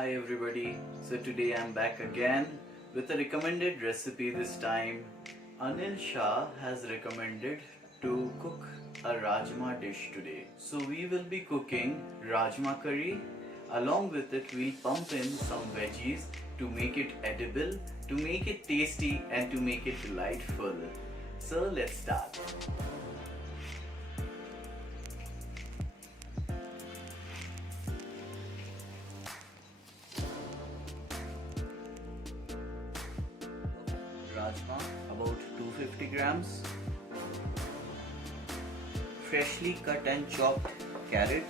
Hi everybody, so today I'm back again with a recommended recipe. This time Anil Shah has recommended to cook a Rajma dish today. So we will be cooking Rajma Curry. Along with it we'll pump in some veggies to make it edible, to make it tasty and to make it delightful. So let's start. Rajma about 250 grams, freshly cut and chopped carrot,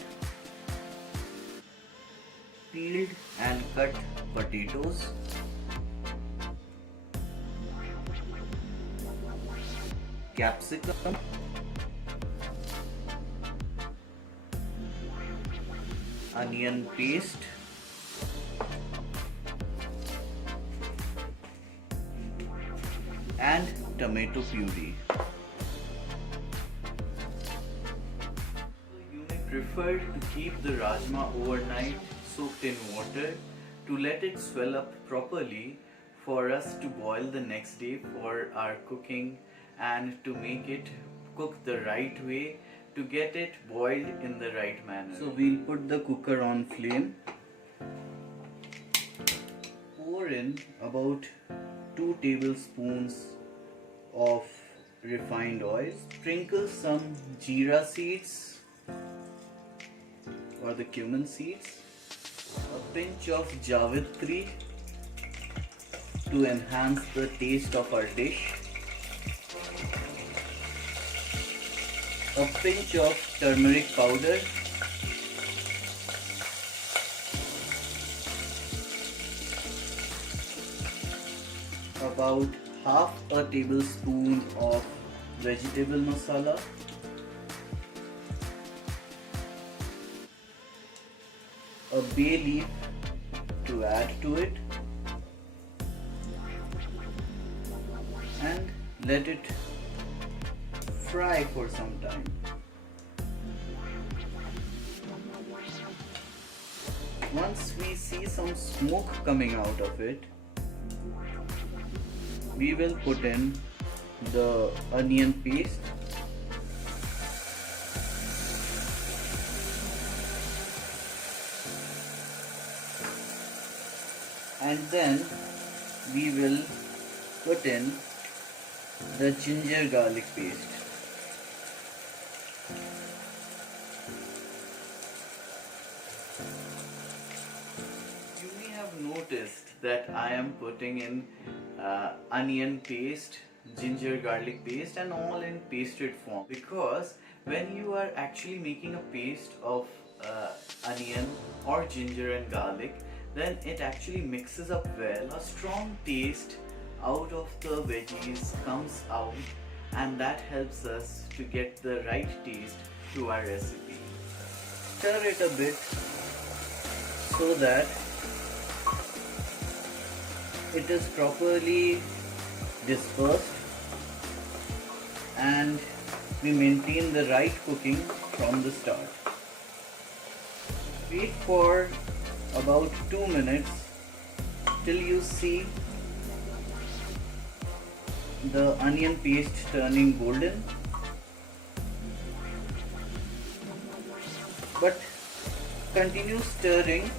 peeled and cut potatoes, capsicum, onion paste, and tomato puree. You may prefer to keep the rajma overnight soaked in water to let it swell up properly for us to boil the next day for our cooking and to make it cook the right way, to get it boiled in the right manner. So we'll put the cooker on flame, pour in about 2 tablespoons of refined oil, sprinkle some jeera seeds or the cumin seeds, a pinch of javitri to enhance the taste of our dish, a pinch of turmeric powder, about half a tablespoon of vegetable masala, a bay leaf to add to it, and let it fry for some time. Once we see some smoke coming out of it, we will put in the onion paste, and then we will put in the ginger garlic paste. You may have noticed that I am putting in onion paste, ginger garlic paste, and all in pasted form, because when you are actually making a paste of onion or ginger and garlic, then it actually mixes up well. A strong taste out of the veggies comes out, and that helps us to get the right taste to our recipe. Stir it a bit so that it is properly dispersed and we maintain the right cooking from the start. Wait for about 2 minutes till you see the onion paste turning golden, but continue stirring,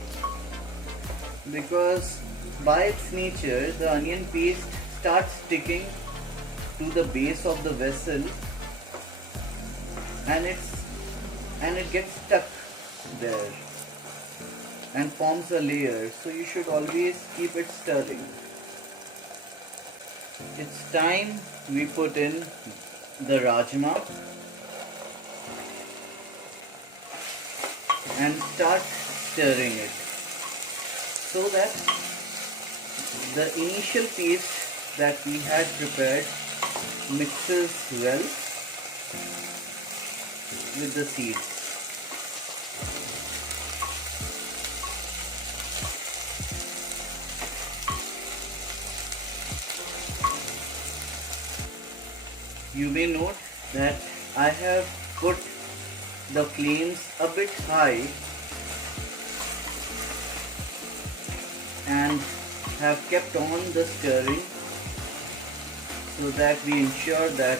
because by its nature the onion paste starts sticking to the base of the vessel and it gets stuck there and forms a layer, so you should always keep it stirring. It's time we put in the rajma and start stirring it so that the initial paste that we had prepared mixes well with the seeds. You may note that I have put the flames a bit high and have kept on the stirring so that we ensure that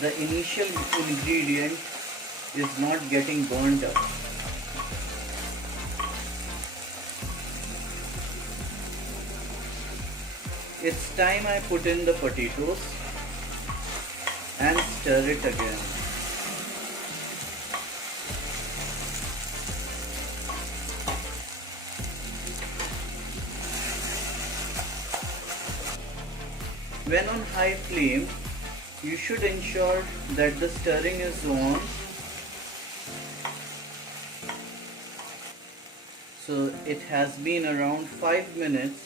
the initial ingredient is not getting burnt up. It's time I put in the potatoes and stir it again. When on high flame, you should ensure that the stirring is on. So it has been around 5 minutes.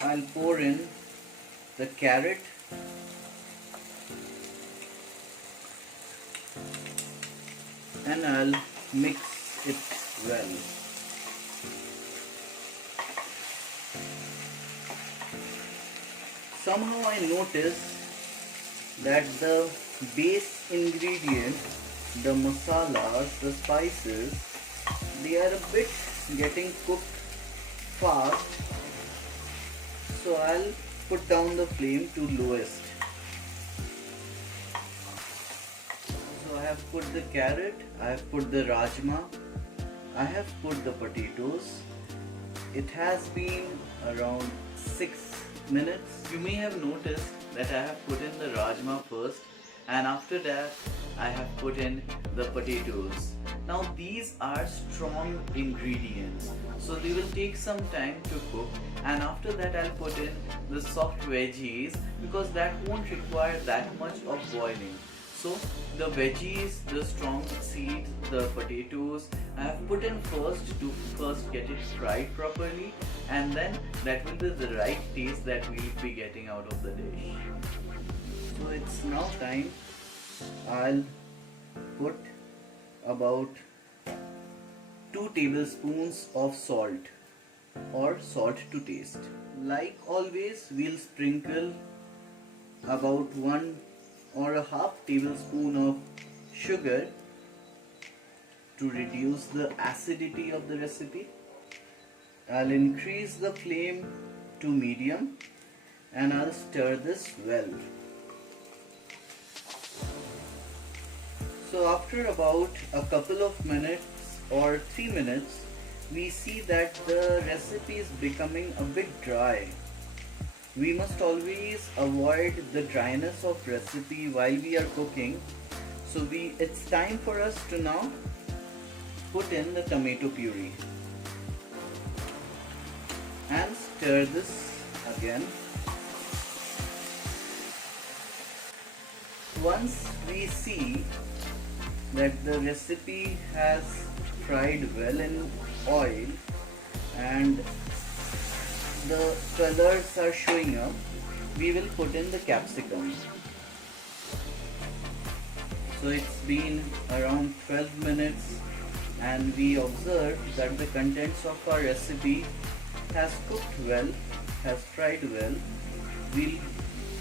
I'll pour in the carrot and I'll mix it well. Somehow I noticed that the base ingredient, the masalas, the spices, they are a bit getting cooked fast. So I'll put down the flame to lowest. So I have put the carrot, I have put the rajma, I have put the potatoes. It has been around 6 minutes. You may have noticed that I have put in the rajma first, and after that I have put in the potatoes. Now these are strong ingredients, so they will take some time to cook, and after that I'll put in the soft veggies because that won't require that much of boiling. So the veggies, the strong seeds, the potatoes I have put in first to first get it fried properly, and then that will be the right taste that we'll be getting out of the dish. So it's now time. I'll put about 2 tablespoons of salt or salt to taste. Like always, we'll sprinkle about 1.5 tablespoon of sugar to reduce the acidity of the recipe. I'll increase the flame to medium and I'll stir this well. So after about a couple of minutes or 3 minutes, we see that the recipe is becoming a bit dry. We must always avoid the dryness of recipe while we are cooking. So it's time for us to now put in the tomato puree and stir this again. Once we see that the recipe has fried well in oil and the colors are showing up, we will put in the capsicum. So it's been around 12 minutes and we observe that the contents of our recipe has cooked well, has fried well. We'll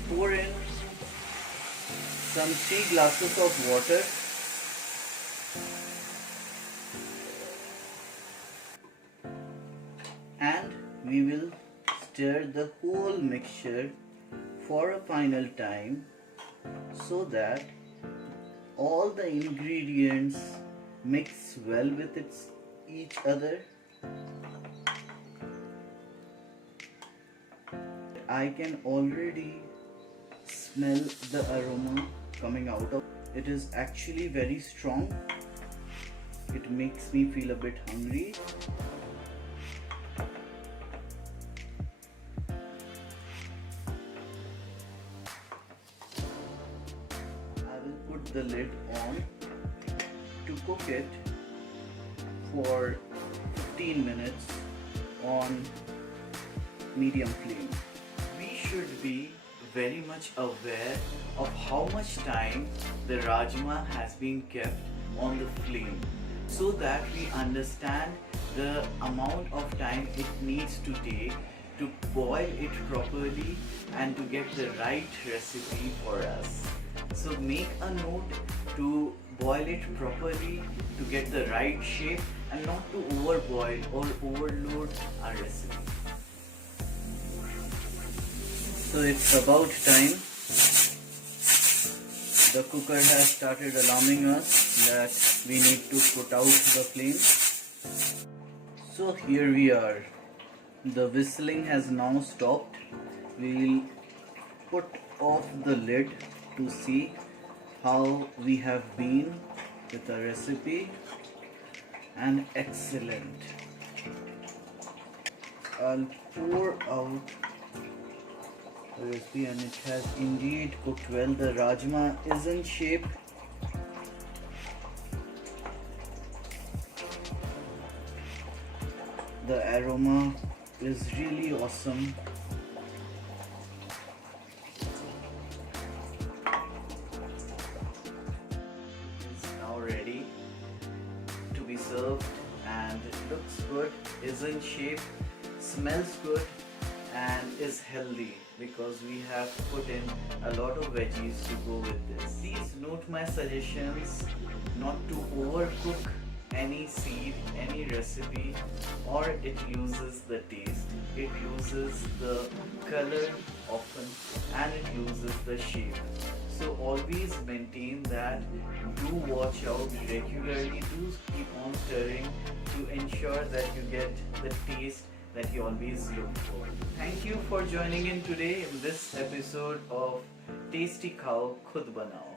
pour in some 3 glasses of water and we will stir the whole mixture for a final time so that all the ingredients mix well with each other. I can already smell the aroma coming out of it. It is actually very strong. It makes me feel a bit hungry. I will put the lid on to cook it for 15 minutes on medium flame. We should be very much aware of how much time the rajma has been kept on the flame so that we understand the amount of time it needs to take to boil it properly and to get the right recipe for us. So make a note to boil it properly to get the right shape and not to overboil or overload our recipe. So it's about time. The cooker has started alarming us that we need to put out the flame. So here we are. The whistling has now stopped. We'll put off the lid to see how we have been with the recipe, and excellent. I'll pour out the recipe and it has indeed cooked well. The rajma is in shape. The aroma is really awesome. It's now ready to be served and it looks good, is in shape, smells good and is healthy because we have put in a lot of veggies to go with this. Please note my suggestions not to overcook any seed, any recipe, or it loses the taste, it loses the color often, and it loses the shape. So always maintain that, do watch out regularly, do keep on stirring to ensure that you get the taste that you always look for. Thank you for joining in today in this episode of Tasty Khao Khud Banao.